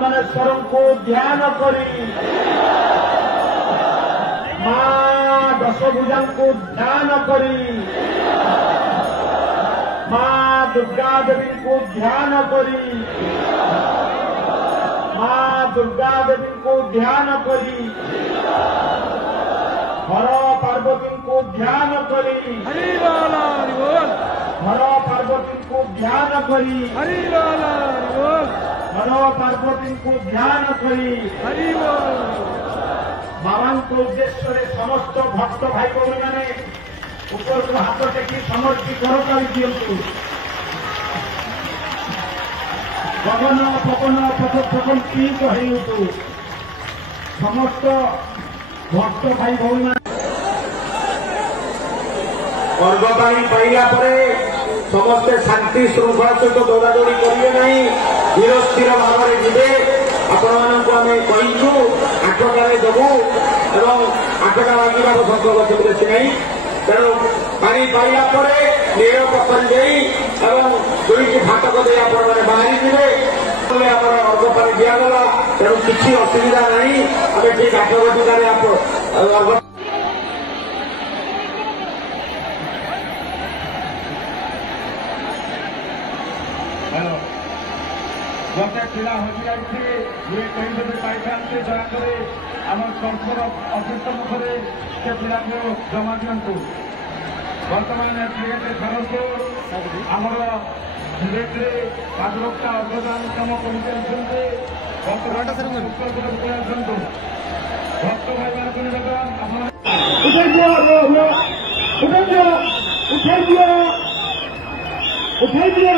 चंदनेश्वर को ध्यान करी मां दशभुजा को ध्यान करी मां दुर्गा देवी को ध्यान करी मां दुर्गा देवी को ध्यान करी हर पार्वती को ध्यान करी हर पार्वती को ध्यान करी हर पार्वती को ध्यान करी बाबा उद्देश्य समस्त भक्त भाई भौणी मैंने ऊपर को हाथ टेकी समर्पी कर दिंतु गगन पवन पथन की कहतु समस्त भक्त भाई भौणी मैंने पर्व पानी पाइला समस्ते शांति श्रृंखला सहित दौड़ादौड़ी करेंगे नहीं धीर स्थिर भाव में जीवे आपण मानक आम कहीचु आठटारे देवु एवं आठटा बाजार संकल्प बेसी नहीं तेणु पानी पाइला नीर पखरी एवं दुईटी फाटक दे आपण मैंने बाहरी अर्घ पानी दिगला तेणु किसी असुविधा नहीं आम ठीक 8 घटिकार अर्घ गोटे पिला हजि जाइए ये कहीं जब पाई था दयाकोर आम संसद अफिस मुखरे से पिला को जमा दिंतु बर्तमान धरतु आमर धीरे धीरे जागरूकता अवदान कम करते भक्त भाई मान उठाई दिया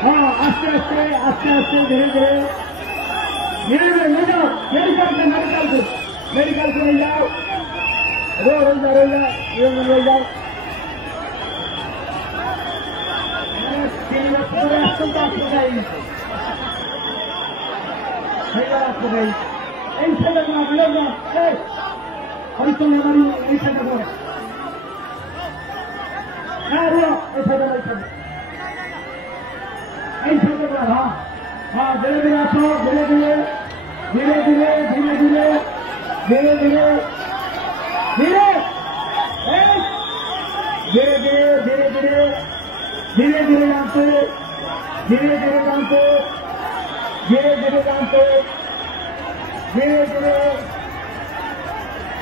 हाँ आस्ते आस्ते आस्ते आस्ते धीरे धीरे ले जाओ मेडिकल से ले जाओ रोज ले जाओ ऐसे लगना हाँ हाँ धीरे धीरे आसो धीरे धीरे धीरे धीरे धीरे धीरे धीरे धीरे धीरे धीरे धीरे धीरे धीरे धीरे जानते धीरे धीरे जानते धीरे धीरे जानते धीरे धीरे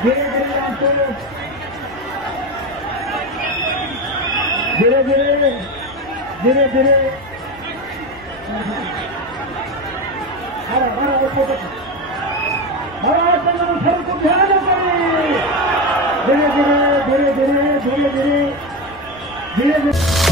धीरे धीरे जानते धीरे धीरे धीरे धीरे सबको ध्यान करें धीरे धीरे धीरे धीरे धीरे धीरे धीरे